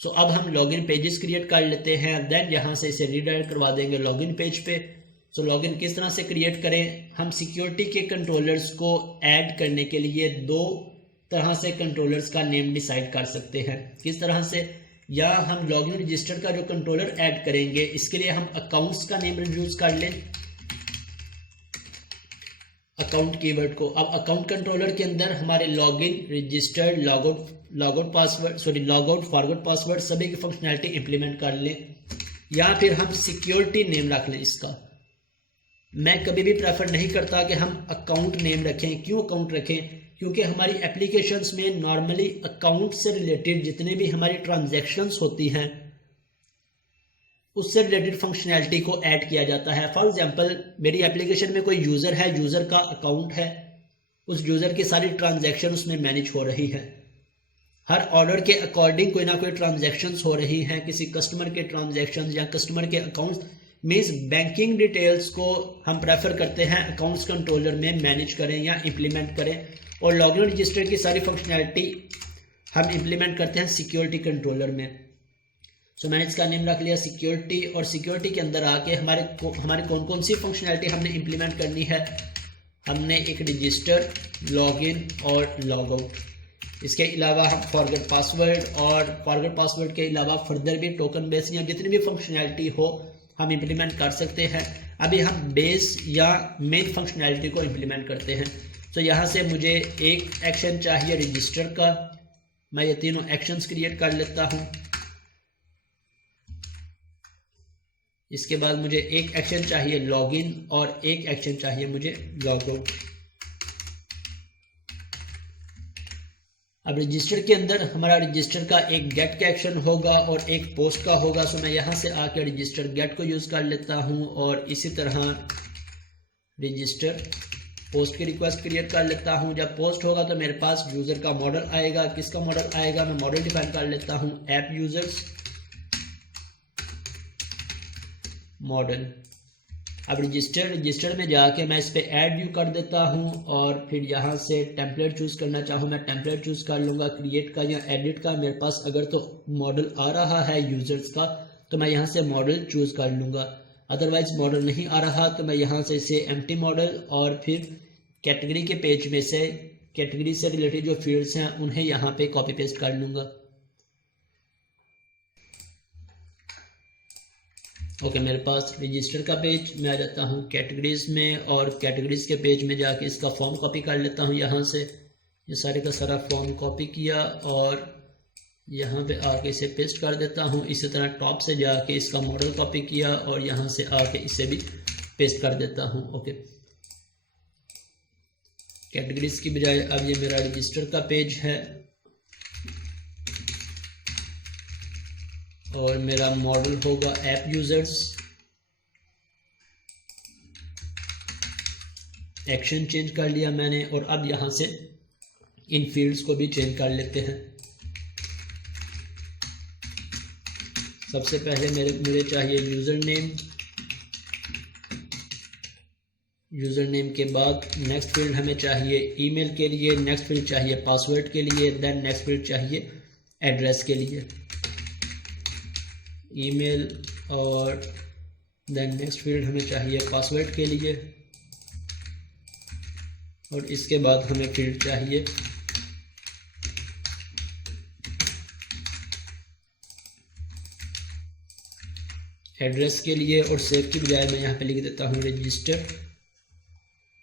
सो अब हम login pages create कर लेते हैं, देन यहाँ से इसे रीडायरेक्ट करवा देंगे लॉगिन पेज पे। सो लॉगिन किस तरह से क्रिएट करें, हम सिक्योरिटी के कंट्रोलर्स को ऐड करने के लिए दो तरह से कंट्रोलर्स का नेम डिसाइड कर सकते हैं। किस तरह से, या हम लॉगिन रजिस्टर का जो कंट्रोलर ऐड करेंगे इसके लिए हम अकाउंट्स का नेम यूज कर लें, अकाउंट कीवर्ड को। अब अकाउंट कंट्रोलर के अंदर हमारे login, register, logout password, logout forward password सभी की फंक्शनैलिटी इंप्लीमेंट कर लें, या फिर हम सिक्योरिटी नेम रख लें इसका। मैं कभी भी प्रेफर नहीं करता कि हम अकाउंट नेम रखें। क्यों अकाउंट रखें, क्योंकि हमारी एप्लीकेशंस में नॉर्मली अकाउंट से रिलेटेड जितने भी हमारी ट्रांजैक्शंस होती हैं उससे रिलेटेड फंक्शनैलिटी को ऐड किया जाता है। फॉर एग्जांपल मेरी एप्लीकेशन में कोई यूज़र है, यूज़र का अकाउंट है, उस यूज़र की सारी ट्रांजैक्शन उसमें मैनेज हो रही है, हर ऑर्डर के अकॉर्डिंग कोई ना कोई ट्रांजैक्शंस हो रही हैं, किसी कस्टमर के ट्रांजैक्शंस या कस्टमर के अकाउंट्स मीन्स बैंकिंग डिटेल्स को हम प्रेफर करते हैं अकाउंट्स कंट्रोलर में मैनेज करें या इम्प्लीमेंट करें, और लॉगिन रजिस्टर की सारी फंक्शनैलिटी हम इम्प्लीमेंट करते हैं सिक्योरिटी कंट्रोलर में। सो मैंने इसका नेम रख लिया सिक्योरिटी, और सिक्योरिटी के अंदर आके हमारे कौन कौन सी फंक्शनैलिटी हमने इम्प्लीमेंट करनी है। हमने एक रजिस्टर, लॉगिन और लॉगआउट, इसके अलावा हम फॉरगेट पासवर्ड, और फॉरगेट पासवर्ड के अलावा फर्दर भी टोकन बेस या जितनी भी फंक्शनैलिटी हो हम इम्प्लीमेंट कर सकते हैं। अभी हम बेस या मेन फंक्शनैलिटी को इम्प्लीमेंट करते हैं। तो यहाँ से मुझे एक एक्शन चाहिए रजिस्टर का, मैं ये तीनों एक्शंस क्रिएट कर लेता हूँ। इसके बाद मुझे एक एक्शन चाहिए लॉगिन और एक एक्शन चाहिए मुझे लॉगआउट। अब रजिस्टर के अंदर हमारा रजिस्टर का एक गेट का एक्शन होगा और एक पोस्ट का होगा। सो मैं यहाँ से आके रजिस्टर गेट को यूज़ कर लेता हूँ, और इसी तरह रजिस्टर पोस्ट की रिक्वेस्ट क्रिएट कर लेता हूँ। जब पोस्ट होगा तो मेरे पास यूज़र का मॉडल आएगा। किसका मॉडल आएगा, मैं मॉडल डिफाइन कर लेता हूँ ऐप यूज़र्स मॉडल। अब रजिस्टर में जाके मैं इस पर ऐड व्यू कर देता हूँ, और फिर यहाँ से टेम्पलेट चूज़ करना चाहूँ मैं टेम्पलेट चूज़ कर लूँगा, क्रिएट का या एडिट का। मेरे पास अगर तो मॉडल आ रहा है यूज़र्स का तो मैं यहाँ से मॉडल चूज़ कर लूँगा, अदरवाइज मॉडल नहीं आ रहा तो मैं यहाँ से इसे एम्प्टी मॉडल, और फिर कैटेगरी के पेज में से कैटेगरी से रिलेटेड जो फील्ड्स हैं उन्हें यहाँ पे कॉपी पेस्ट कर लूँगा। ओके, मेरे पास रजिस्टर का पेज, मैं आ जाता हूँ कैटेगरीज में, और कैटेगरीज के पेज में जाके इसका फॉर्म कॉपी कर लेता हूँ। यहाँ से ये सारे का सारा फॉर्म कॉपी किया और यहाँ पे आके इसे पेस्ट कर देता हूँ। इसी तरह टॉप से जाके इसका मॉडल कॉपी किया और यहाँ से आके इसे भी पेस्ट कर देता हूँ। ओके, कैटेगरीज की बजाय अब ये मेरा रजिस्टर का पेज है, और मेरा मॉडल होगा ऐप यूज़र्स। एक्शन चेंज कर लिया मैंने, और अब यहाँ से इन फील्ड्स को भी चेंज कर लेते हैं। सबसे पहले मुझे चाहिए यूज़र नेम के बाद नेक्स्ट फील्ड हमें चाहिए ईमेल के लिए, नेक्स्ट फील्ड चाहिए पासवर्ड के लिए, देन नेक्स्ट फील्ड चाहिए एड्रेस के लिए, ईमेल, और देन नेक्स्ट फील्ड हमें चाहिए पासवर्ड के लिए, और इसके बाद हमें फील्ड चाहिए एड्रेस के लिए, और सेव की बजाय मैं यहाँ पे लिख देता हूँ रजिस्टर।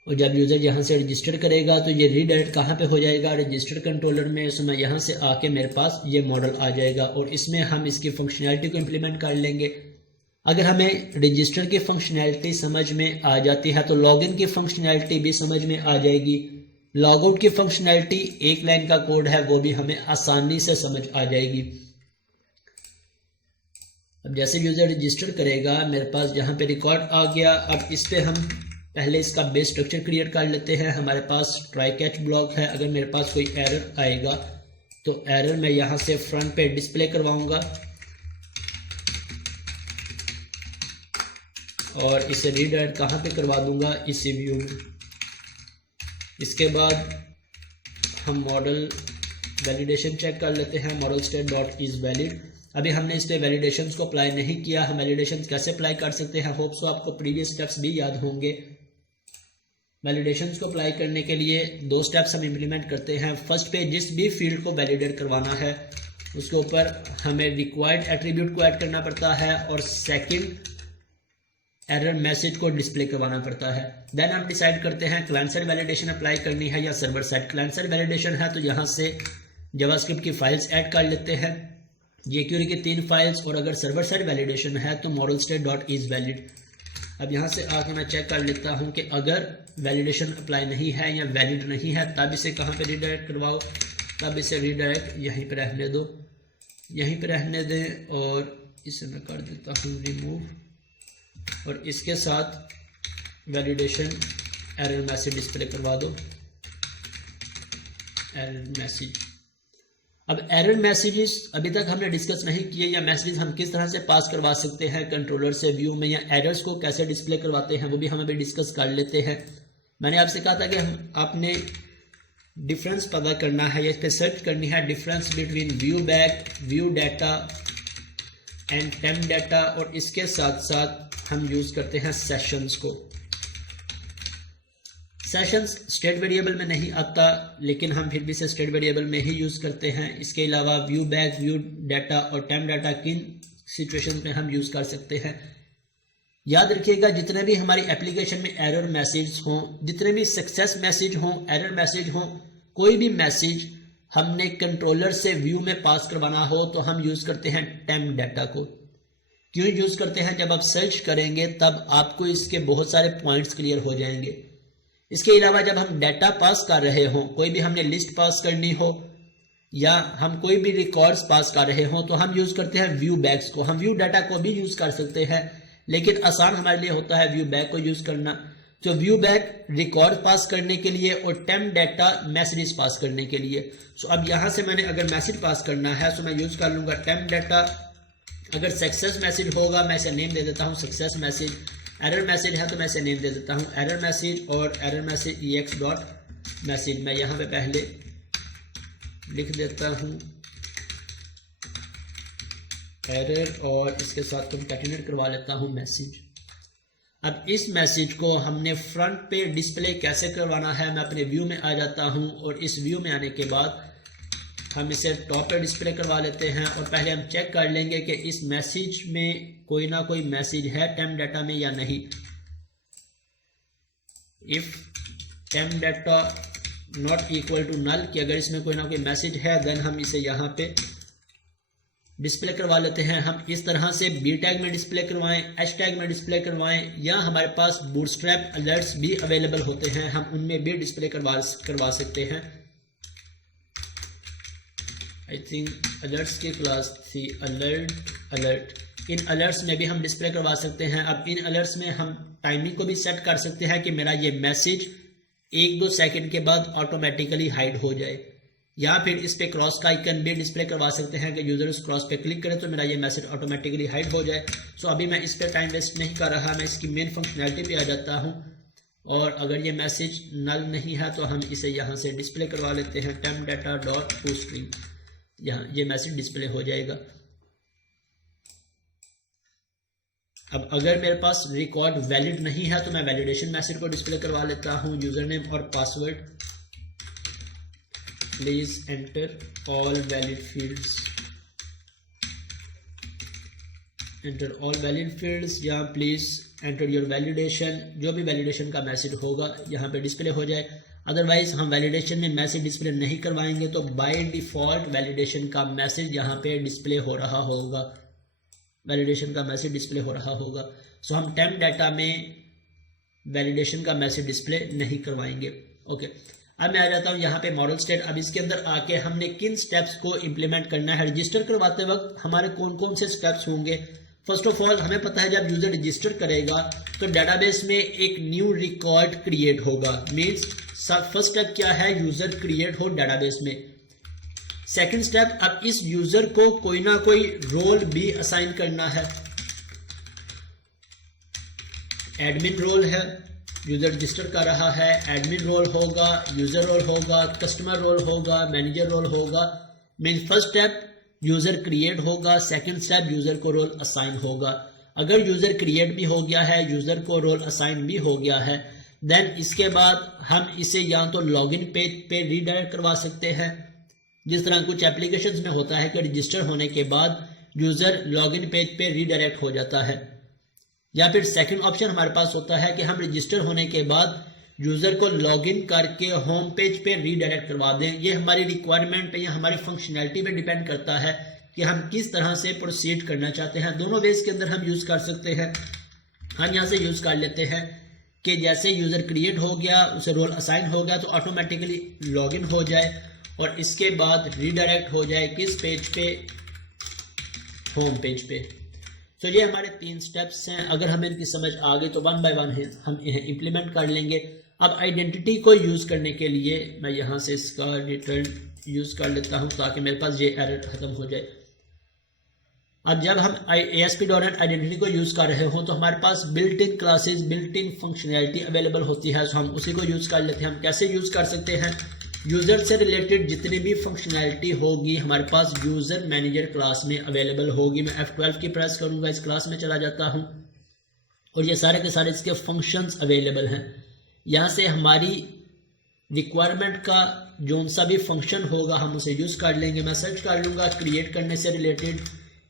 और जब यूज़र यहाँ से रजिस्टर करेगा तो ये रीडायरेक्ट कहाँ पे हो जाएगा, रजिस्टर कंट्रोलर में। सो मैं यहाँ से आके मेरे पास ये मॉडल आ जाएगा, और इसमें हम इसकी फंक्शनैलिटी को इम्प्लीमेंट कर लेंगे। अगर हमें रजिस्टर की फंक्शनैलिटी समझ में आ जाती है तो लॉगिन की फंक्शनैलिटी भी समझ में आ जाएगी। लॉगआउट की फंक्शनैलिटी एक लाइन का कोड है, वो भी हमें आसानी से समझ आ जाएगी। अब जैसे यूज़र रजिस्टर करेगा मेरे पास यहाँ पे रिकॉर्ड आ गया। अब इस पे हम पहले इसका बेस स्ट्रक्चर क्रिएट कर लेते हैं। हमारे पास ट्राई कैच ब्लॉक है। अगर मेरे पास कोई एरर आएगा तो एरर मैं यहाँ से फ्रंट पे डिस्प्ले करवाऊंगा और इसे रीडायरेक्ट कहाँ पे करवा दूंगा, इसी व्यू में। इसके बाद हम मॉडल वैलिडेशन चेक कर लेते हैं, model state dot is valid. अभी हमने इस पे वैलिडेशंस को अप्लाई नहीं किया। हम वैलिडेशंस कैसे अप्लाई कर सकते हैं, होप सो आपको प्रीवियस स्टेप्स भी याद होंगे। वैलिडेशंस को अप्लाई करने के लिए 2 स्टेप्स हम इम्प्लीमेंट करते हैं। फर्स्ट पे जिस भी फील्ड को वैलिडेट करवाना है उसके ऊपर हमें रिक्वायर्ड एट्रीब्यूट को ऐड करना पड़ता है और सेकंड एरर मैसेज को डिस्प्ले करवाना पड़ता है। देन हम डिसाइड करते हैं क्लाइंट साइड वैलिडेशन अप्लाई करनी है या server side. Client side validation है तो यहाँ से जावास्क्रिप्ट की फाइल्स ऐड कर लेते हैं, jQuery की 3 फाइल्स, और अगर सर्वर साइड वैलिडेशन है तो moralstate.isValid। अब यहाँ से आकर मैं चेक कर लेता हूँ कि अगर वैलिडेशन अप्लाई नहीं है या वैलिड नहीं है तब इसे कहाँ पे रिडायरेक्ट करवाओ। तब इसे रिडायरेक्ट यहीं पे रहने दो, यहीं पे रहने दें, और इसे मैं कर देता हूँ रिमूव, और इसके साथ वैलिडेशन एरर मैसेज डिस्प्ले करवा दो, एरर मैसेज। अब एरर मैसेजेस अभी तक हमने डिस्कस नहीं किए, या मैसेजेस हम किस तरह से पास करवा सकते हैं कंट्रोलर से व्यू में, या एरर्स को कैसे डिस्प्ले करवाते हैं वो भी हम अभी डिस्कस कर लेते हैं। मैंने आपसे कहा था कि आपने डिफरेंस पता करना है या इस पर सर्च करनी है, difference between view back, view data and temp data, और इसके साथ साथ हम यूज़ करते हैं सेशंस को। सेशंस स्टेट वेरिएबल में नहीं आता, लेकिन हम फिर भी इसे स्टेट वेरिएबल में ही यूज़ करते हैं। इसके अलावा व्यू बैक, व्यू डाटा और टेम्प डाटा किन सिचुएशंस में हम यूज़ कर सकते हैं। याद रखिएगा, जितने भी हमारी एप्लीकेशन में एरर मैसेज हों, जितने भी सक्सेस मैसेज हों, एरर मैसेज हों, कोई भी मैसेज हमने कंट्रोलर से व्यू में पास करवाना हो तो हम यूज़ करते हैं टेम्प डाटा को। क्यों यूज़ करते हैं? जब आप सर्च करेंगे तब आपको इसके बहुत सारे पॉइंट्स क्लियर हो जाएंगे। इसके अलावा जब हम डाटा पास कर रहे हों, कोई भी हमने लिस्ट पास करनी हो या हम कोई भी रिकॉर्ड्स पास कर रहे हों, तो हम यूज़ करते हैं व्यू बैक्स को। हम व्यू डाटा को भी यूज़ कर सकते हैं, लेकिन आसान हमारे लिए होता है व्यू बैक को यूज़ करना। तो व्यू बैक रिकॉर्ड पास करने के लिए और टेम्प डाटा मैसेजेस पास करने के लिए। सो अब यहाँ से मैंने अगर मैसेज पास करना है तो मैं यूज़ कर लूँगा टेम्प डाटा। अगर सक्सेस मैसेज होगा मैं इसे नेम दे देता हूँ सक्सेस मैसेज। एरर मैसेज है तो मैं इसे नेम दे देता हूँ एरर मैसेज, और error message ex dot message मैं यहाँ पे पहले लिख देता हूँ एरर, और इसके साथ कंकैटिनेट करवा लेता हूँ मैसेज। अब इस मैसेज को हमने फ्रंट पे डिस्प्ले कैसे करवाना है, मैं अपने व्यू में आ जाता हूँ, और इस व्यू में आने के बाद हम इसे टॉप पे डिस्प्ले करवा लेते हैं। और पहले हम चेक कर लेंगे कि इस मैसेज में कोई ना कोई मैसेज है टेम्प डाटा में या नहीं। If temp data not equal to null, कि अगर इसमें कोई ना कोई मैसेज है देन हम इसे यहाँ पे डिस्प्ले करवा लेते हैं। हम इस तरह से बी टैग में डिस्प्ले करवाएं, एच टैग में डिस्प्ले करवाएं, या हमारे पास बूटस्ट्रैप अलर्ट्स भी अवेलेबल होते हैं, हम उनमें भी डिस्प्ले करवा सकते हैं। आई थिंक अलर्ट्स की क्लास थी अलर्ट। इन अलर्ट्स में भी हम डिस्प्ले करवा सकते हैं। अब इन अलर्ट्स में हम टाइमिंग को भी सेट कर सकते हैं कि मेरा ये मैसेज 1-2 सेकंड के बाद ऑटोमेटिकली हाइड हो जाए, या फिर इस पे क्रॉस का आइकन भी डिस्प्ले करवा सकते हैं कि यूजर उस क्रॉस पे क्लिक करे तो मेरा ये मैसेज ऑटोमेटिकली हाइड हो जाए। सो अभी मैं इस पे टाइम वेस्ट नहीं कर रहा, मैं इसकी मेन फंक्शनैलिटी पे आ जाता हूँ, और अगर ये मैसेज नल नहीं है तो हम इसे यहाँ से डिस्प्ले करवा लेते हैं टेम्प डाटा डॉट टोस्ट्रिंग। यहाँ ये मैसेज डिस्प्ले हो जाएगा। अब अगर मेरे पास रिकॉर्ड वैलिड नहीं है तो मैं वैलिडेशन मैसेज को डिस्प्ले करवा लेता हूँ। यूजर नेम और password, please enter all valid fields, enter all valid fields, या प्लीज एंटर योर वैलिडेशन। जो भी वैलिडेशन का मैसेज होगा यहाँ पे डिस्प्ले हो जाए। अदरवाइज हम वैलिडेशन में मैसेज डिस्प्ले नहीं करवाएंगे तो बाय डिफ़ॉल्ट वैलिडेशन का मैसेज यहाँ पे डिस्प्ले हो रहा होगा, वैलिडेशन का मैसेज डिस्प्ले हो रहा होगा। सो हम टेम्प डाटा में वैलिडेशन का मैसेज डिस्प्ले नहीं करवाएंगे। ओके, अब मैं आ जाता हूँ यहाँ पे मॉडल स्टेट। अब इसके अंदर आके हमने किन स्टेप्स को इम्प्लीमेंट करना है। रजिस्टर करवाते वक्त हमारे कौन कौन से स्टेप्स होंगे। फर्स्ट ऑफ ऑल हमें पता है जब यूजर रजिस्टर करेगा तो डेटाबेस में एक न्यू रिकॉर्ड क्रिएट होगा। मीन्स फर्स्ट स्टेप क्या है, यूजर क्रिएट हो डेटाबेस में। सेकंड स्टेप, अब इस यूजर को कोई ना कोई रोल भी असाइन करना है। एडमिन रोल है, यूजर रजिस्टर कर रहा है, एडमिन रोल होगा, यूजर रोल होगा, कस्टमर रोल होगा, मैनेजर रोल होगा। Means first step user create होगा, सेकंड स्टेप यूज़र को रोल असाइन होगा। अगर यूज़र क्रिएट भी हो गया है, यूज़र को रोल असाइन भी हो गया है, देन इसके बाद हम इसे या तो लॉगिन पेज पे रीडायरेक्ट करवा सकते हैं, जिस तरह कुछ एप्लीकेशंस में होता है कि रजिस्टर होने के बाद यूज़र लॉगिन पेज पे रीडायरेक्ट हो जाता है। या फिर सेकंड ऑप्शन हमारे पास होता है कि हम रजिस्टर होने के बाद यूज़र को लॉगिन करके होम पेज पे रीडायरेक्ट करवा दें। ये हमारी रिक्वायरमेंट पे या हमारी फंक्शनैलिटी पे डिपेंड करता है कि हम किस तरह से प्रोसीड करना चाहते हैं। दोनों वेज के अंदर हम यूज़ कर सकते हैं। हम यहाँ से यूज़ कर लेते हैं कि जैसे यूज़र क्रिएट हो गया, उसे रोल असाइन हो गया, तो ऑटोमेटिकली लॉगिन हो जाए और इसके बाद रीडायरेक्ट हो जाए किस पेज पे, होम पेज पे। तो ये हमारे 3 स्टेप्स हैं। अगर हमें इनकी समझ आ गई तो वन बाय वन हम इन्हें इम्प्लीमेंट कर लेंगे। अब आइडेंटिटी को यूज़ करने के लिए मैं यहाँ से इसका रिटर्न यूज़ कर लेता हूँ ताकि मेरे पास ये एरर ख़त्म हो जाए। अब जब हम ASP.NET आइडेंटिटी को यूज़ कर रहे हो तो हमारे पास built in classes, built in functionality available होती है, तो हम उसी को यूज़ कर लेते हैं। हम कैसे यूज़ कर सकते हैं? यूज़र से रिलेटेड जितनी भी फंक्शनैलिटी होगी हमारे पास यूज़र मैनेजर क्लास में अवेलेबल होगी। मैं F12 की प्रेस करूँगा, इस क्लास में चला जाता हूँ और ये सारे के सारे इसके फंक्शंस अवेलेबल हैं। यहाँ से हमारी रिक्वायरमेंट का जो सा भी फंक्शन होगा हम उसे यूज़ कर लेंगे। मैं सर्च कर लूँगा क्रिएट करने से रिलेटेड,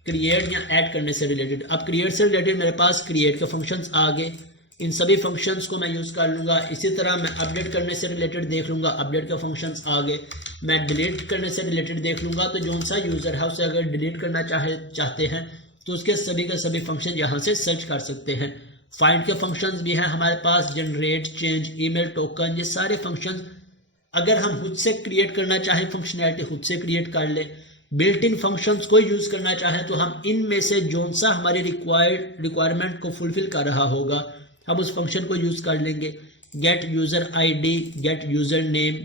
क्रिएट या ऐड करने से रिलेटेड। अब क्रिएट से रिलेटेड मेरे पास क्रिएट के फंक्शंस आ गए, इन सभी फंक्शंस को मैं यूज़ कर लूँगा। इसी तरह मैं अपडेट करने से रिलेटेड देख लूँगा, अपडेट के फंक्शंस आ गए। मैं डिलीट करने से रिलेटेड देख लूँगा, तो जो सा यूज़र है उसे अगर डिलीट करना चाहते हैं तो उसके सभी के सभी फंक्शन यहाँ से सर्च कर सकते हैं। फाइंड के फंक्शंस भी हैं हमारे पास, जनरेट, चेंज, ईमेल टोकन, ये सारे फंक्शंस अगर हम खुद से क्रिएट करना चाहें, फंक्शनैलिटी खुद से क्रिएट कर ले। बिल्ट इन फंक्शंस को यूज़ करना चाहें तो हम इनमें से जो सा हमारी रिक्वायरमेंट को फुलफिल कर रहा होगा हम उस फंक्शन को यूज़ कर लेंगे। Get user ID, get user name,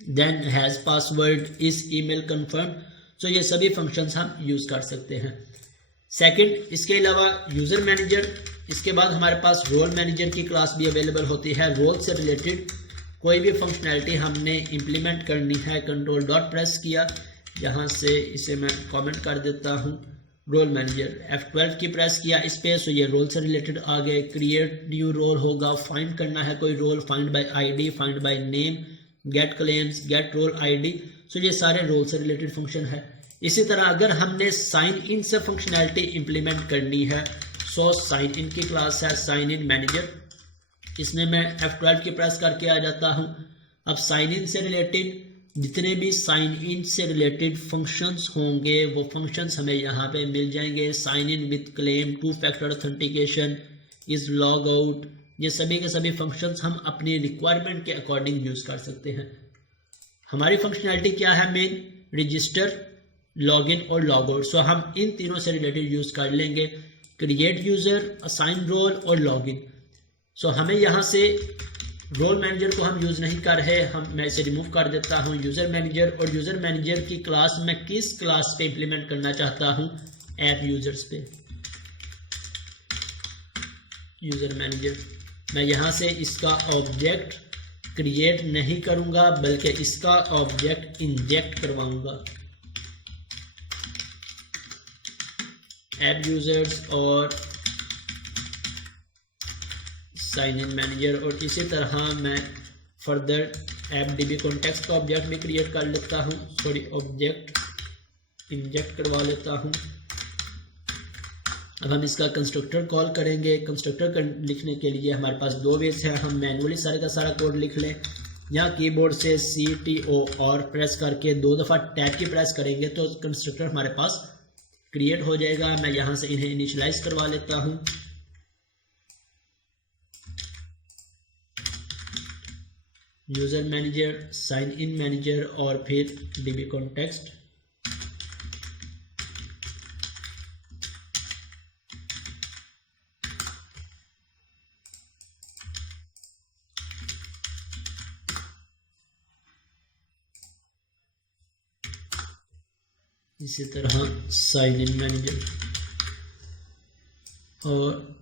then has password, is email confirm. So ये सभी फंक्शंस हम यूज़ कर सकते हैं। सेकंड, इसके अलावा यूज़र मैनेजर, इसके बाद हमारे पास रोल मैनेजर की क्लास भी अवेलेबल होती है। रोल से रिलेटेड कोई भी फंक्शनैलिटी हमने इम्प्लीमेंट करनी है, कंट्रोल डॉट प्रेस किया, यहाँ से इसे मैं कमेंट कर देता हूँ। रोल मैनेजर F12 की प्रेस किया इस पे, सो ये रोल से रिलेटेड आ गए। क्रिएट न्यू रोल होगा, फाइंड करना है कोई role, find by ID, find by name, get claims, get role ID। So ये सारे रोल से रिलेटेड फंक्शन है। इसी तरह अगर हमने साइन इन से फंक्शनैलिटी इम्प्लीमेंट करनी है, सो साइन इन की क्लास है साइन इन मैनेजर, इसमें मैं F12 की प्रेस करके आ जाता हूँ। अब साइन इन से रिलेटेड जितने भी साइन इन से रिलेटेड फंक्शंस होंगे वो फंक्शंस हमें यहाँ पे मिल जाएंगे। Sign in with claim, 2 factor authentication, is log out, ये सभी के सभी फंक्शंस हम अपनी रिक्वायरमेंट के अकॉर्डिंग यूज़ कर सकते हैं। हमारी फंक्शनैलिटी क्या है? मेन रजिस्टर, लॉगिन और लॉग आउट। सो हम इन तीनों से रिलेटेड यूज़ कर लेंगे, क्रिएट यूज़र, असाइन रोल और लॉगिन। सो हमें यहाँ से रोल मैनेजर को हम यूज़ नहीं कर रहे, मैं इसे रिमूव कर देता हूँ। यूज़र मैनेजर, और यूज़र मैनेजर की क्लास मैं किस क्लास पे इंप्लीमेंट करना चाहता हूँ? ऐप यूज़र्स पे। यूज़र मैनेजर, मैं यहाँ से इसका ऑब्जेक्ट क्रिएट नहीं करूँगा बल्कि इसका ऑब्जेक्ट इंजेक्ट करवाऊँगा। ऐप यूज़र्स और साइन इन मैनेजर, और इसी तरह मैं फर्दर ऐप DB कॉन्टेक्स्ट का ऑब्जेक्ट भी क्रिएट कर लेता हूँ, सॉरी ऑब्जेक्ट इंजेक्ट करवा लेता हूँ। अब हम इसका कंस्ट्रक्टर कॉल करेंगे। कंस्ट्रक्टर लिखने के लिए हमारे पास 2 वेज है। हम मैनुअली सारे का सारा कोड लिख लें, या कीबोर्ड से CTOR प्रेस करके 2 दफ़ा टैब की प्रेस करेंगे तो कंस्ट्रक्टर हमारे पास क्रिएट हो जाएगा। मैं यहाँ से इन्हें इनिशियलाइज करवा लेता हूँ। User manager, sign in manager और फिर DB कॉन्टेक्स्ट। इसी तरह साइन इन मैनेजर, और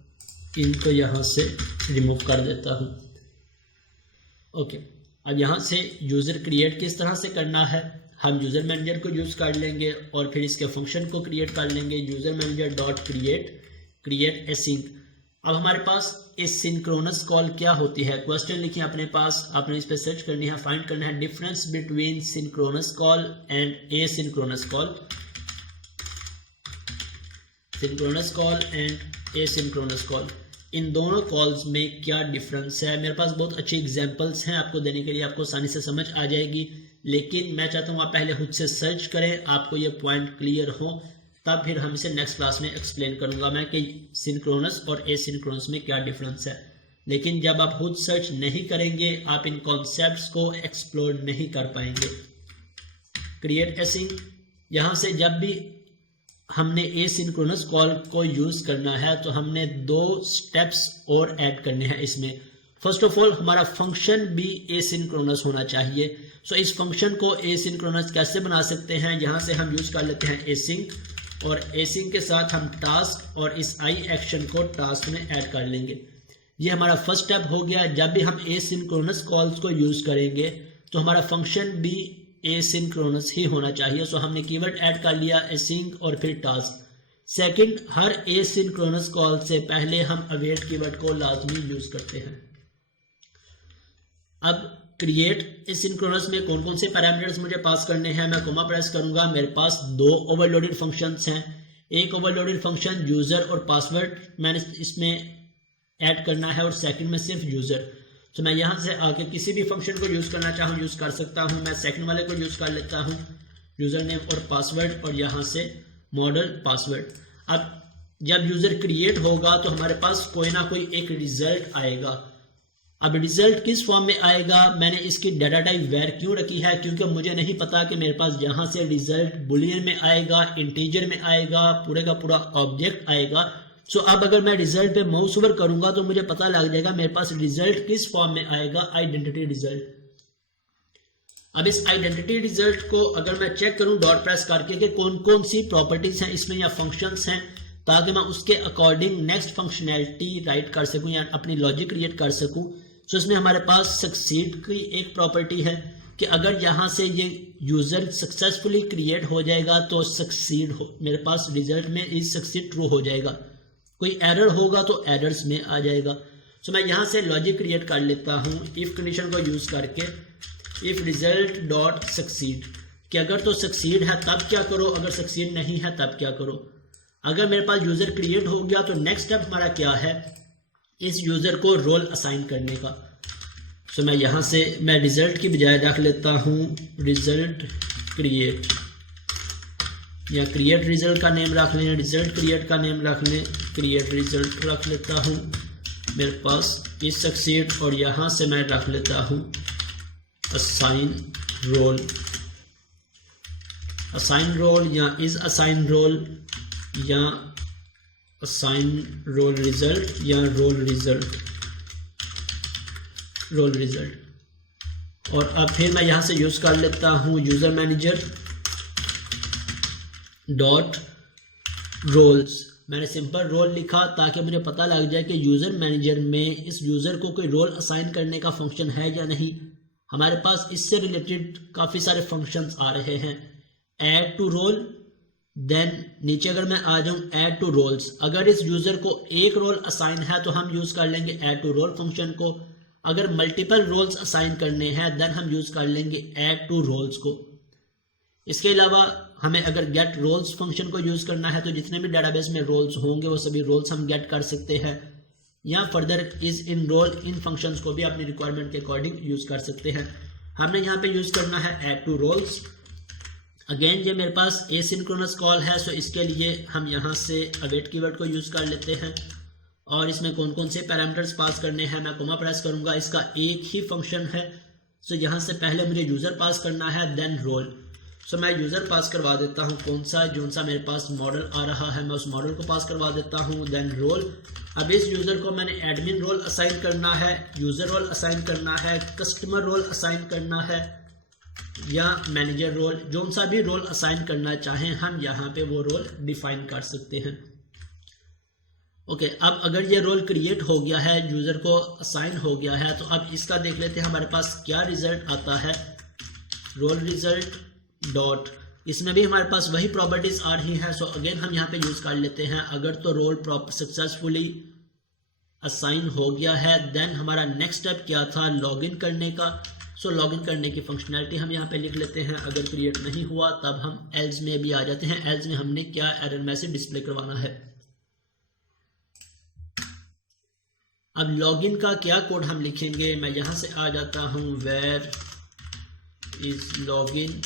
इनको यहाँ से रिमूव कर देता हूँ। ओके, अब यहाँ से यूज़र क्रिएट किस तरह से करना है हम यूज़र मैनेजर को यूज़ कर लेंगे और फिर इसके फंक्शन को क्रिएट कर लेंगे, user manager dot create async. अब हमारे पास एसिंक्रोनस कॉल क्या होती है, क्वेश्चन लिखिए अपने पास, आपने इस पर सर्च करनी है, फाइंड करना है difference between synchronous call and asynchronous call, synchronous call and asynchronous call, इन दोनों कॉल्स में क्या डिफरेंस है। मेरे पास बहुत अच्छी एग्जांपल्स हैं आपको देने के लिए, आपको आसानी से समझ आ जाएगी, लेकिन मैं चाहता हूँ आप पहले खुद से सर्च करें, आपको ये पॉइंट क्लियर हो, तब फिर हम इसे नेक्स्ट क्लास में एक्सप्लेन करूँगा मैं कि सिंक्रोनस और एसिंक्रोनस में क्या डिफरेंस है। लेकिन जब आप खुद सर्च नहीं करेंगे आप इन कॉन्सेप्ट्स को एक्सप्लोर नहीं कर पाएंगे। क्रिएट एसिंक, यहाँ से जब भी हमने एसिंक्रोनस कॉल को यूज़ करना है तो हमने 2 स्टेप्स और ऐड करने हैं इसमें। फर्स्ट ऑफ ऑल हमारा फंक्शन भी एसिंक्रोनस होना चाहिए। सो इस फंक्शन को एसिंक्रोनस कैसे बना सकते हैं, यहाँ से हम यूज़ कर लेते हैं एसिंक, और एसिंक के साथ हम टास्क और इस आई एक्शन को टास्क में ऐड कर लेंगे। ये हमारा फर्स्ट स्टेप हो गया। जब भी हम एसिंक्रोनस कॉल्स को यूज़ करेंगे तो हमारा फंक्शन भी एसिंक्रोनस ही होना चाहिए। सो हमने कीवर्ड ऐड कर लिया एसिंक और फिर टास्क। सेकंड, हर एसिंक्रोनस कॉल से पहले हम अवेट कीवर्ड को लाजमी यूज़ करते हैं। अब क्रिएट एसिंक्रोनस में कौन कौन से पैरामीटर्स मुझे पास करने हैं, मैं कोमा प्रेस करूंगा, मेरे पास 2 ओवरलोडेड फंक्शंस हैं। एक ओवरलोडेड फंक्शन यूज़र और पासवर्ड मैंने इसमें ऐड करना है और सेकंड में सिर्फ यूज़र। तो मैं यहाँ से आके किसी भी फंक्शन को यूज़ करना चाहूँ यूज़ कर सकता हूँ। मैं सेकंड वाले को यूज़ कर लेता हूँ, यूज़र नेम और पासवर्ड, और यहाँ से मॉडल पासवर्ड। अब जब यूज़र क्रिएट होगा तो हमारे पास कोई ना कोई एक रिजल्ट आएगा। अब रिजल्ट किस फॉर्म में आएगा, मैंने इसकी डाटा टाइप वेर क्यों रखी है, क्योंकि मुझे नहीं पता कि मेरे पास यहाँ से रिजल्ट बुलियन में आएगा, इंटीजर में आएगा, पूरे का पूरा ऑब्जेक्ट आएगा। सो अब अगर मैं रिजल्ट पे माउस ओवर करूंगा तो मुझे पता लग जाएगा मेरे पास रिजल्ट किस फॉर्म में आएगा, आइडेंटिटी रिजल्ट। अब इस आइडेंटिटी रिजल्ट को अगर मैं चेक करूं डॉट प्रेस करके कि कौन कौन सी प्रॉपर्टीज हैं इसमें या फंक्शंस हैं, ताकि मैं उसके अकॉर्डिंग नेक्स्ट फंक्शनैलिटी राइट कर सकूं या अपनी लॉजिक क्रिएट कर सकूं। सो इसमें हमारे पास सक्सीड की एक प्रॉपर्टी है कि अगर यहाँ से ये यूज़र सक्सेसफुली क्रिएट हो जाएगा तो सक्सीड हो, मेरे पास रिजल्ट में इज सक्सीड ट्रू हो जाएगा। कोई एरर होगा तो एरर्स में आ जाएगा। सो मैं यहाँ से लॉजिक क्रिएट कर लेता हूँ इफ़ कंडीशन को यूज़ करके, इफ़ रिजल्ट डॉट सक्सीड, कि अगर तो सक्सीड है तब क्या करो, अगर सक्सीड नहीं है तब क्या करो। अगर मेरे पास यूज़र क्रिएट हो गया तो नेक्स्ट स्टेप हमारा क्या है, इस यूज़र को रोल असाइन करने का। सो मैं यहाँ से मैं रिजल्ट की बजाय रख लेता हूँ रिजल्ट क्रिएट, या क्रिएट रिजल्ट का नेम रख लें, रिजल्ट क्रिएट का नेम रख लें, क्रिएट रिजल्ट रख लेता हूँ मेरे पास इज सक्सीड, और यहाँ से मैं रख लेता हूँ असाइन रोल, असाइन रोल या इज असाइन रोल या असाइन रोल रिजल्ट या रोल रिजल्ट, रोल रिजल्ट। और अब फिर मैं यहाँ से यूज़ कर लेता हूँ यूज़र मैनेजर डॉट रोल्स। मैंने सिंपल रोल लिखा ताकि मुझे पता लग जाए कि यूज़र मैनेजर में इस यूज़र को कोई रोल असाइन करने का फंक्शन है या नहीं। हमारे पास इससे रिलेटेड काफ़ी सारे फंक्शंस आ रहे हैं। ऐड टू रोल, देन नीचे अगर मैं आ जाऊँ ऐड टू रोल्स, अगर इस यूज़र को एक रोल असाइन है तो हम यूज़ कर लेंगे ऐड टू रोल फंक्शन को। अगर मल्टीपल रोल्स असाइन करने हैं देन हम यूज़ कर लेंगे ऐड टू रोल्स को। इसके अलावा हमें अगर गेट रोल्स फंक्शन को यूज़ करना है तो जितने भी डेटाबेस में रोल्स होंगे वो सभी रोल्स हम गेट कर सकते हैं, या फर्दर इज इन रोल इन फंक्शंस को भी अपनी रिक्वायरमेंट के अकॉर्डिंग यूज़ कर सकते हैं। हमने यहाँ पे यूज़ करना है ऐड टू रोल्स। अगेन ये मेरे पास एसिंक्रोनस कॉल है, सो इसके लिए हम यहाँ से अवेट कीवर्ड को यूज़ कर लेते हैं, और इसमें कौन कौन से पैरामीटर्स पास करने हैं मैं कोमा प्रेस करूँगा। इसका एक ही फंक्शन है, सो यहाँ से पहले मुझे यूज़र पास करना है देन रोल। सो मैं यूज़र पास करवा देता हूँ कौन सा, जो सा मेरे पास मॉडल आ रहा है मैं उस मॉडल को पास करवा देता हूँ, देन रोल। अब इस यूज़र को मैंने एडमिन रोल असाइन करना है, यूज़र रोल असाइन करना है, कस्टमर रोल असाइन करना है, या मैनेजर रोल, जो सा भी रोल असाइन करना चाहें हम यहाँ पे वो रोल डिफाइन कर सकते हैं। ओके, अब अगर ये रोल क्रिएट हो गया है, यूज़र को असाइन हो गया है, तो अब इसका देख लेते हैं हमारे पास क्या रिजल्ट आता है। रोल रिजल्ट डॉट, इसमें भी हमारे पास वही प्रॉपर्टीज आ रही है। सो अगेन हम यहाँ पे यूज कर लेते हैं। अगर तो रोल सक्सेसफुली असाइन हो गया है, देन हमारा नेक्स्ट स्टेप क्या था, लॉगिन करने का। सो लॉगिन करने की फंक्शनैलिटी हम यहाँ पे लिख लेते हैं। अगर क्रिएट नहीं हुआ तब हम एल्स में भी आ जाते हैं। एल्स में हमने क्या एरर मैसेज डिस्प्ले करवाना है। अब लॉगिन का क्या कोड हम लिखेंगे, मैं यहाँ से आ जाता हूँ वेयर इज लॉगिन,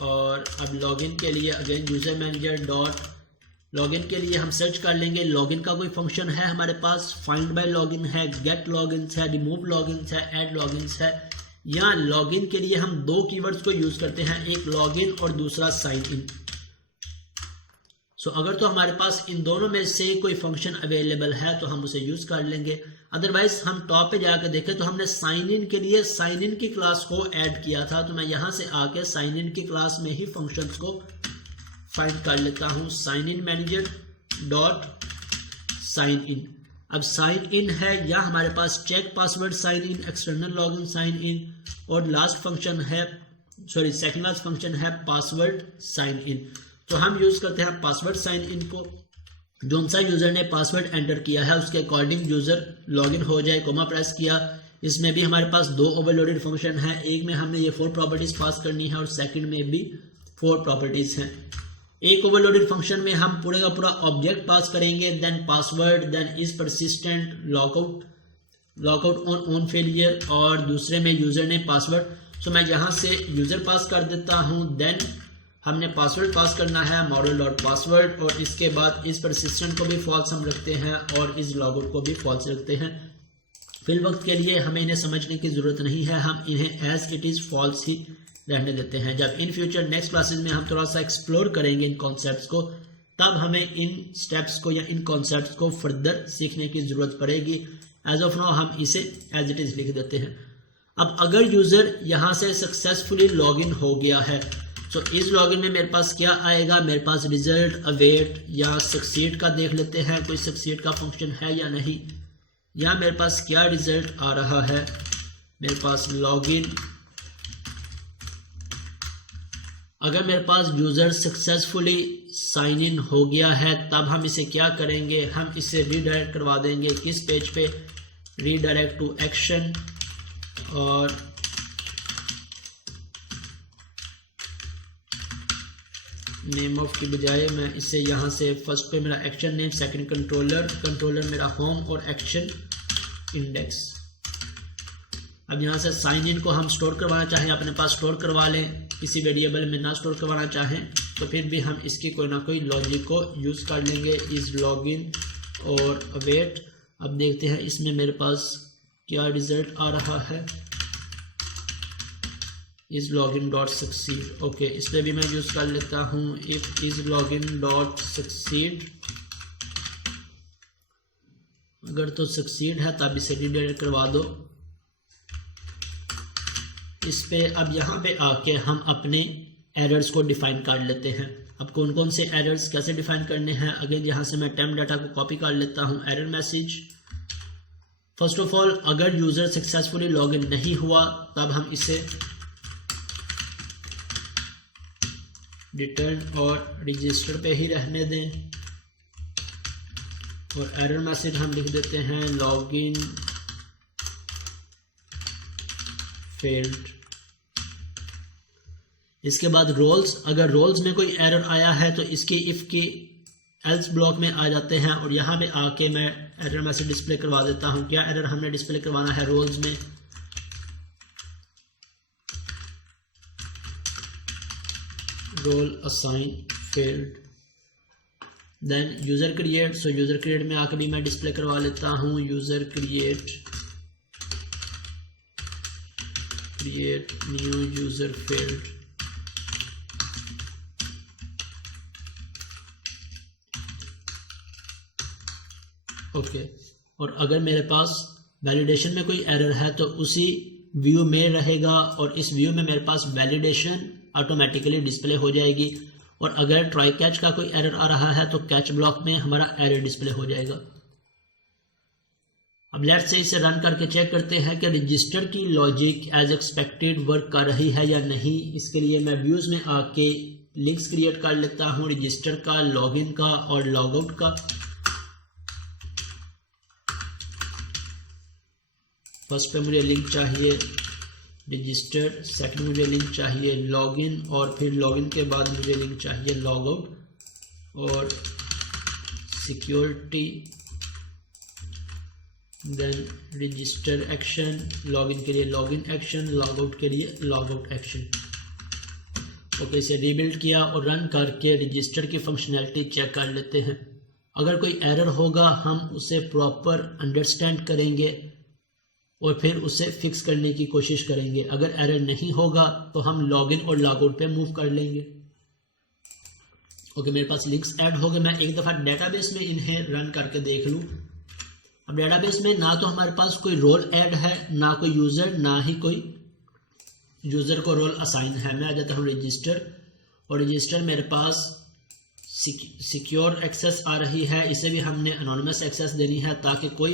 और अब लॉगिन के लिए again user manager dot login के लिए हम सर्च कर लेंगे लॉगिन का कोई फंक्शन है हमारे पास। फाइंड बाय लॉगिन है, गेट लॉगिन है, रिमूव लॉगिन है, ऐड लॉगिन है। या लॉगिन के लिए हम दो कीवर्ड्स को यूज करते हैं, एक लॉगिन और दूसरा साइन इन। सो अगर तो हमारे पास इन दोनों में से कोई फंक्शन अवेलेबल है तो हम उसे यूज कर लेंगे। अदरवाइज हम टॉप पे जाकर देखें तो हमने साइन इन के लिए साइन इन की क्लास को ऐड किया था, तो मैं यहां से आके साइन इन की क्लास में ही फंक्शंस को फाइंड कर लेता हूं। Sign in manager dot sign in. अब साइन इन है या हमारे पास check password sign in, external login sign in, और लास्ट फंक्शन है सेकंड लास्ट फंक्शन है पासवर्ड साइन इन। तो हम यूज करते हैं पासवर्ड साइन इन को। जो सा यूजर ने पासवर्ड एंटर किया है उसके अकॉर्डिंग यूजर लॉगिन हो जाए, कोमा प्रेस किया। इसमें भी हमारे पास दो ओवरलोडेड फंक्शन है, एक में हमने ये 4 प्रॉपर्टीज पास करनी है और सेकंड में भी 4 प्रॉपर्टीज हैं। एक ओवरलोडेड फंक्शन में हम पूरे का पूरा ऑब्जेक्ट पास करेंगे, then password, then is persistent, lockout on failure, और दूसरे में यूजर ने पासवर्ड। सो मैं यहाँ से यूजर पास कर देता हूँ, देन हमने पासवर्ड पास करना है मॉडल डॉट पासवर्ड, और इसके बाद इस परसिस्टेंट को भी फॉल्स हम रखते हैं और इस लॉगआउट को भी फॉल्स रखते हैं। फिल वक्त के लिए हमें इन्हें समझने की ज़रूरत नहीं है, हम इन्हें एज इट इज़ फॉल्स ही रहने देते हैं। जब इन फ्यूचर नेक्स्ट क्लासेस में हम थोड़ा सा एक्सप्लोर करेंगे इन कॉन्सेप्ट्स को, तब हमें इन स्टेप्स को या इन कॉन्सेप्ट्स को फर्दर सीखने की ज़रूरत पड़ेगी। एज ऑफ नाउ हम इसे एज इट इज़ लिख देते हैं। अब अगर यूज़र यहाँ से सक्सेसफुली लॉगिन हो गया है, तो इस लॉगिन में मेरे पास क्या आएगा, मेरे पास रिजल्ट, अवेट या सक्सीड का देख लेते हैं, कोई सक्सीड का फंक्शन है या नहीं। या मेरे पास क्या रिजल्ट आ रहा है, मेरे पास लॉगिन। अगर मेरे पास यूजर सक्सेसफुली साइन इन हो गया है तब हम इसे क्या करेंगे, हम इसे रीडायरेक्ट करवा देंगे किस पेज पे, रीडायरेक्ट टू एक्शन, और नेम ऑफ की बजाय मैं इसे यहाँ से फर्स्ट पे मेरा एक्शन नेम, सेकंड कंट्रोलर मेरा होम, और एक्शन इंडेक्स। अब यहाँ से साइन इन को हम स्टोर करवाना चाहें अपने पास स्टोर करवा लें, किसी वेरिएबल में ना स्टोर करवाना चाहें तो फिर भी हम इसकी कोई ना कोई लॉजिक को यूज़ कर लेंगे, इज लॉगिन और अवेट। अब देखते हैं इसमें मेरे पास क्या रिजल्ट आ रहा है, is login dot succeed. Okay, इस पर भी मैं यूज़ कर लेता हूँ if is login dot succeed. अगर तो सक्सीड है तब इसे रीडायरेक्ट करवा दो इस पे। अब यहाँ पे आके हम अपने एरर्स को डिफाइन कर लेते हैं। अब कौन कौन से एरर्स कैसे डिफाइन करने हैं, अगेन यहाँ से मैं टेम्प डाटा को कॉपी कर लेता हूँ। Error message, first of all अगर यूज़र सक्सेसफुली लॉगिन नहीं हुआ तब हम इसे रिटर्न और रजिस्टर पे ही रहने दें, और एरर मैसेज हम लिख देते हैं लॉगिन फेल्ड। इसके बाद रोल्स, अगर रोल्स में कोई एरर आया है तो इसकी इफ की एल्स ब्लॉक में आ जाते हैं, और यहाँ पे आके मैं एरर मैसेज डिस्प्ले करवा देता हूँ। क्या एरर हमने डिस्प्ले करवाना है रोल्स में, role assign failed. Then user create, so user create में आकर भी मैं डिस्प्ले करवा लेता हूँ user create new user failed. Okay, और अगर मेरे पास वैलिडेशन में कोई एरर है तो उसी व्यू में रहेगा, और इस व्यू में मेरे पास वैलिडेशन ऑटोमेटिकली डिस्प्ले हो जाएगी। और अगर ट्राई कैच का कोई एरर आ रहा है तो कैच ब्लॉक में हमारा एरर डिस्प्ले हो जाएगा। अब लेट्स से इसे रन करके चेक करते हैं कि रजिस्टर की लॉजिक एज एक्सपेक्टेड वर्क कर रही है या नहीं। इसके लिए मैं व्यूज़ में आके लिंक्स क्रिएट कर लेता हूँ, रजिस्टर का, लॉगिन का और लॉगआउट का। फर्स्ट पे मुझे लिंक चाहिए रजिस्टर, सेकंड मुझे लिंक चाहिए लॉगिन और फिर लॉगिन के बाद मुझे लिंक चाहिए लॉगआउट और security, then register action, login के लिए लॉगिन एक्शन, लॉगआउट के लिए लॉगआउट एक्शन। ओके, इसे रीबिल्ड किया और रन करके रजिस्टर की फंक्शनैलिटी चेक कर लेते हैं। अगर कोई एरर होगा हम उसे प्रॉपर अंडरस्टैंड करेंगे और फिर उसे फिक्स करने की कोशिश करेंगे। अगर एरर नहीं होगा तो हम लॉगिन और लॉगआउट पे मूव कर लेंगे। ओके, मेरे पास लिंक्स ऐड हो गए। मैं एक दफ़ा डेटाबेस में इन्हें रन करके देख लूँ। अब डेटाबेस में ना तो हमारे पास कोई रोल ऐड है, ना कोई यूज़र, ना ही कोई यूज़र को रोल असाइन है। मैं आ जाता हूँ रजिस्टर और रजिस्टर मेरे पास सिक्योर एक्सेस आ रही है। इसे भी हमने अनोनिमस एक्सेस देनी है ताकि कोई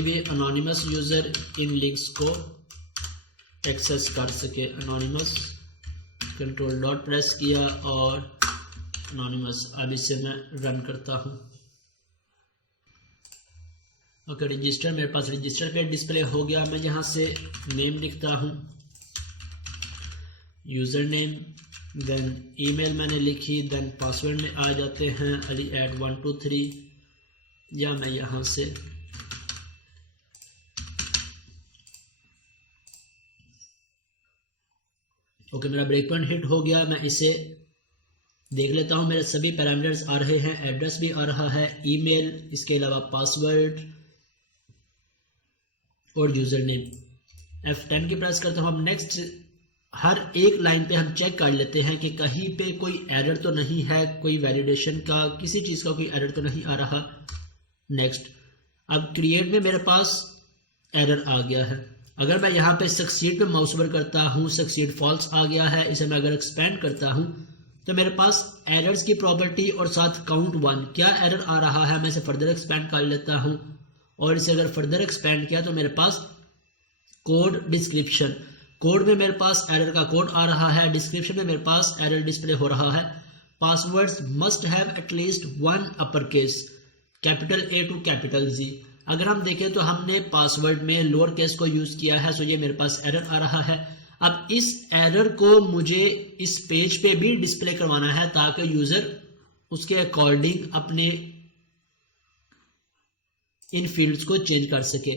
भी अनोनिमस यूज़र इन लिंक्स को एक्सेस कर सके। अनोनिमस कंट्रोल डॉट प्रेस किया और अनोनिमस। अब इसे मैं रन करता हूँ। ओके, रजिस्टर मेरे पास रजिस्टर पे डिस्प्ले हो गया। मैं यहाँ से नेम लिखता हूँ, यूज़र नेम, देन ईमेल मैंने लिखी, देन पासवर्ड में आ जाते हैं ali@123 या मैं यहाँ से ओके, मेरा ब्रेक पॉइंट हिट हो गया। मैं इसे देख लेता हूँ, मेरे सभी पैरामीटर्स आ रहे हैं, एड्रेस भी आ रहा है, ईमेल, इसके अलावा पासवर्ड और यूज़र नेम। F10 की प्रेस करता हूँ। अब नेक्स्ट हर एक लाइन पे हम चेक कर लेते हैं कि कहीं पे कोई एरर तो नहीं है, कोई वैलिडेशन का, किसी चीज़ का कोई एरर तो नहीं आ रहा। नेक्स्ट, अब क्रिएट में मेरे पास एरर आ गया है। अगर मैं यहाँ पे सक्सीड पे माउस ओवर करता हूँ, सक्सीड फॉल्स आ गया है। इसे मैं अगर एक्सपेंड करता हूँ तो मेरे पास एरर्स की प्रॉपर्टी और साथ काउंट 1 क्या एरर आ रहा है। मैं इसे फर्दर एक्सपेंड कर लेता हूँ और इसे अगर फर्दर एक्सपेंड किया तो मेरे पास कोड डिस्क्रिप्शन, कोड में मेरे पास एरर का कोड आ रहा है, डिस्क्रिप्शन में मेरे पास एरर डिस्प्ले हो रहा है। Passwords must have at least 1 upper case, capital A to capital Z। अगर हम देखें तो हमने पासवर्ड में लोअर केस को यूज़ किया है, सो ये मेरे पास एरर आ रहा है। अब इस एरर को मुझे इस पेज पे भी डिस्प्ले करवाना है ताकि यूज़र उसके अकॉर्डिंग अपने इन फील्ड्स को चेंज कर सके।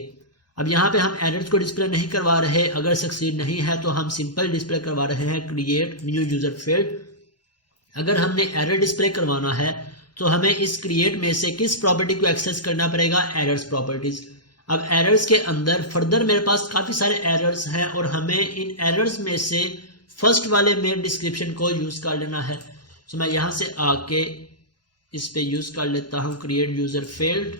अब यहाँ पे हम एरर्स को डिस्प्ले नहीं करवा रहे। अगर सक्सीड नहीं है तो हम सिंपल डिस्प्ले करवा रहे हैं क्रिएट न्यू यूज़र फील्ड। अगर हमने एरर डिस्प्ले करवाना है तो हमें इस क्रिएट में से किस प्रॉपर्टी को एक्सेस करना पड़ेगा, एरर्स प्रॉपर्टीज। अब एरर्स के अंदर फर्दर मेरे पास काफ़ी सारे एरर्स हैं और हमें इन एरर्स में से फर्स्ट वाले में डिस्क्रिप्शन को यूज़ कर लेना है। तो मैं यहाँ से आके इस पे यूज़ कर लेता हूँ create user field.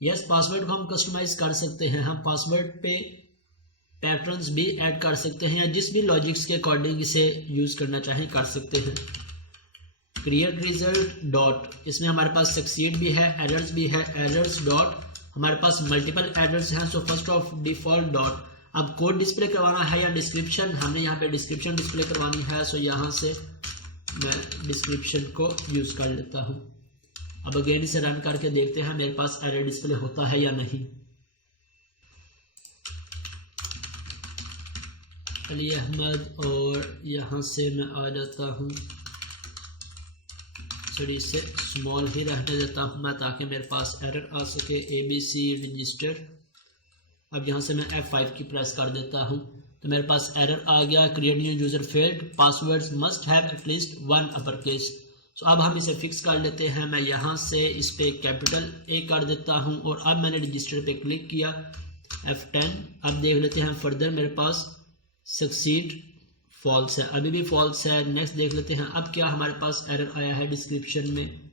Yes, password को हम कस्टमाइज कर सकते हैं। हम पासवर्ड पे पैटर्न्स भी ऐड कर सकते हैं या जिस भी लॉजिक्स के अकॉर्डिंग इसे यूज़ करना चाहें कर सकते हैं। क्रिएट रिजल्ट डॉट, इसमें हमारे पास सक्सीड भी है, एरर्स भी है, एरर्स डॉट, हमारे पास मल्टीपल एरर्स हैं, so first of default dot. अब कोड डिस्प्ले करवाना है या डिस्क्रिप्शन, हमने यहाँ पे डिस्क्रिप्शन डिस्प्ले करवानी है, सो यहाँ से मैं डिस्क्रिप्शन को यूज़ कर लेता हूँ। अब अगेन इसे रन करके देखते हैं मेरे पास एरर डिस्प्ले होता है या नहीं। अली अहमद, और यहाँ से मैं आ जाता हूँ, सॉरी इसे स्मॉल ही रहने देता हूँ मैं ताकि मेरे पास एरर आ सके। ABC register. अब यहाँ से मैं F5 की प्रेस कर देता हूँ तो मेरे पास एरर आ गया, create new user field, passwords must have at least 1 upper case. तो अब हम इसे फिक्स कर लेते हैं। मैं यहाँ से इस पे कैपिटल A कर देता हूँ और अब मैंने रजिस्टर पे क्लिक किया, F10। अब देख लेते हैं फर्दर मेरे पास सक्सीड फॉल्स है, अभी भी फॉल्स है। नेक्स्ट देख लेते हैं अब क्या हमारे पास एरर आया है डिस्क्रिप्शन में।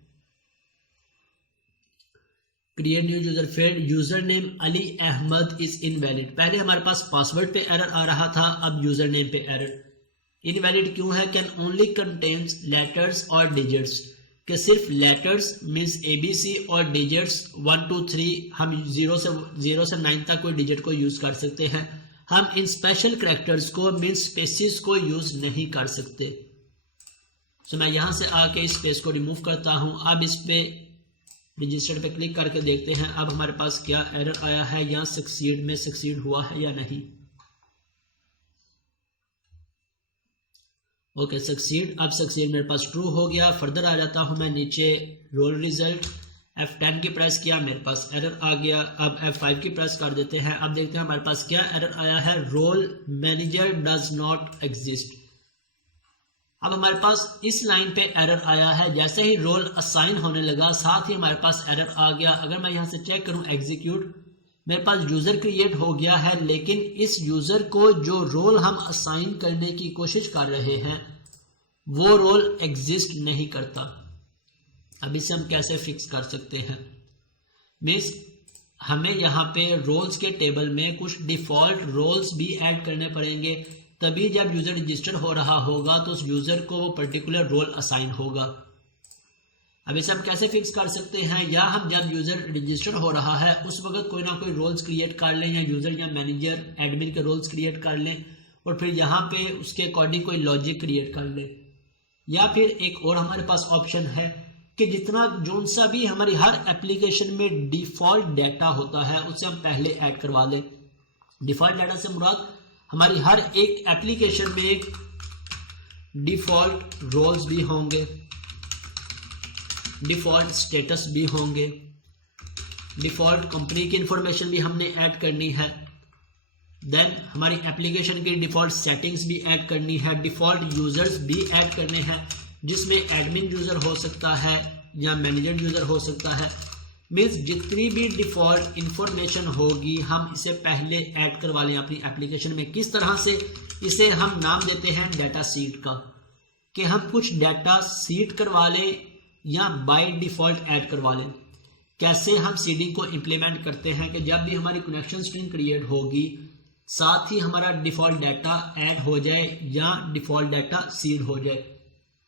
Create new user field, user name Ali Ahmed is invalid. पहले हमारे पास पासवर्ड पे एरर आ रहा था, अब यूजर नेम पे एरर। इनवैलिड क्यों है? कैन ओनली कंटेन्स लेटर्स और डिजिट्स, कि सिर्फ लेटर्स मीन्स ABC और डिजिट्स 1 2 3, हम 0 से 9 तक कोई डिजिट को यूज कर सकते हैं। हम इन स्पेशल करैक्टर्स को मीन्स स्पेसिस को यूज नहीं कर सकते। तो मैं यहां से आके इस स्पेस को रिमूव करता हूं। अब इस पे रजिस्टर पे क्लिक करके देखते हैं अब हमारे पास क्या एरर आया है या सक्सीड में सक्सीड हुआ है या नहीं। ओके सक्सीड, अब सक्सीड मेरे पास ट्रू हो गया। फर्दर आ जाता हूं मैं नीचे, रोल रिजल्ट F10 की प्रेस किया, मेरे पास एरर आ गया। अब F5 की प्रेस कर देते हैं। अब देखते हैं हमारे पास क्या एरर आया है, role manager does not exist. अब हमारे पास इस लाइन पे एरर आया है, जैसे ही रोल असाइन होने लगा साथ ही हमारे पास एरर आ गया। अगर मैं यहां से चेक करूं एग्जीक्यूट, मेरे पास यूजर क्रिएट हो गया है, लेकिन इस यूजर को जो रोल हम असाइन करने की कोशिश कर रहे हैं वो रोल एग्जिस्ट नहीं करता। अब इसे हम कैसे फिक्स कर सकते हैं? मीन्स हमें यहाँ पे रोल्स के टेबल में कुछ डिफॉल्ट रोल्स भी ऐड करने पड़ेंगे, तभी जब यूजर रजिस्टर हो रहा होगा तो उस यूजर को वो पर्टिकुलर रोल असाइन होगा। अब इसे हम कैसे फिक्स कर सकते हैं? या हम जब यूजर रजिस्टर हो रहा है उस वक्त कोई ना कोई रोल्स क्रिएट कर लें, या यूजर या मैनेजर एडमिन के रोल्स क्रिएट कर लें और फिर यहाँ पे उसके अकॉर्डिंग कोई लॉजिक क्रिएट कर लें। या फिर एक और हमारे पास ऑप्शन है कि जितना जोन सा भी हमारी हर एप्लीकेशन में डिफॉल्ट डाटा होता है उसे हम पहले ऐड करवा लें। डिफॉल्ट डाटा से मुराद हमारी हर एक एप्लीकेशन में एक डिफॉल्ट रोल्स भी होंगे, डिफॉल्ट स्टेटस भी होंगे, डिफॉल्ट कंपनी की इंफॉर्मेशन भी हमने ऐड करनी है, देन हमारी एप्लीकेशन की डिफॉल्ट सेटिंग्स भी ऐड करनी है, डिफॉल्ट यूजर्स भी ऐड करने हैं जिसमें एडमिन यूजर हो सकता है या मैनेजर यूजर हो सकता है। मीन्स जितनी भी डिफॉल्ट इंफॉर्मेशन होगी हम इसे पहले ऐड करवा लें अपनी एप्लीकेशन में। किस तरह से? इसे हम नाम देते हैं डाटा सीट का, कि हम कुछ डाटा सीट करवा लें या बाय डिफॉल्ट ऐड करवा लें। कैसे हम सीडिंग को इम्प्लीमेंट करते हैं कि जब भी हमारी कनेक्शन स्ट्रिंग क्रिएट होगी साथ ही हमारा डिफॉल्ट डाटा ऐड हो जाए या डिफॉल्ट डाटा सीड हो जाए।